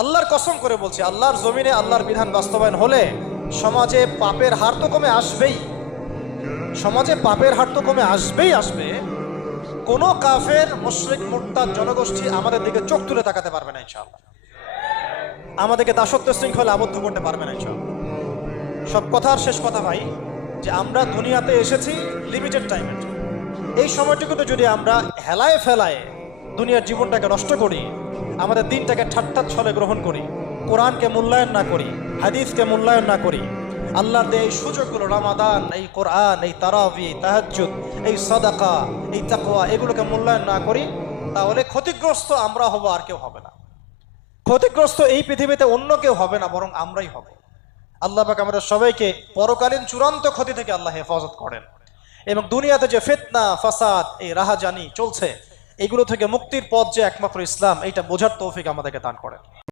আল্লাহর কসম করে বলছি, আল্লাহর জমিনে আল্লাহর বিধান বাস্তবায়ন হলে সমাজে পাপের হার তো কমে আসবেই। সমাজে পাপের হার তো কমে আসবে। কোনো কাফের মুশরিক মুরতাদ জনগোষ্ঠী আমাদের দিকে চোখ তুলে তাকাতে পারবে না ইনশাআল্লাহ। আমাদেরকে দাসত্ব শৃঙ্খলে আবদ্ধ করতে পারবে না ইনশাআল্লাহ। সব কথার শেষ কথা ভাই, যে আমরা দুনিয়াতে এসেছি লিমিটেড টাইমের জন্য। এই সময়টুকুতে যদি আমরা হেলায় ফেলায় দুনিয়ার জীবনটাকে নষ্ট করি, আমাদের দিনটাকে ঠাট্টা ছলে গ্রহণ করি, কোরআনকে মূল্যায়ন না করি, হাদিসকে মূল্যায়ন না করি, আল্লাহর দেয় এই সুযোগগুলো, রমাদান, এই কোরআন, এই তারাবি, এই তাহাজ্জুদ, এই সাদাকা, এই তাকওয়া, এগুলোকে মূল্যায়ন না করি, তাহলে ক্ষতিগ্রস্ত আমরা হব, আর কেউ হবে না। ক্ষতিগ্রস্ত এই পৃথিবীতে অন্য কেউ হবে না, বরং আমরাই হব। আল্লাহ পাক আমাদের সবাইকে পরকালীন চূড়ান্ত ক্ষতি থেকে আল্লাহ হেফাজত করেন, এবং দুনিয়াতে যে ফিতনা ফাসাদ, এই রাহাজানি চলছে, এগুলো থেকে মুক্তির পথ যে একমাত্র ইসলাম, এইটা বোঝার তৌফিক আমাদেরকে দান করেন।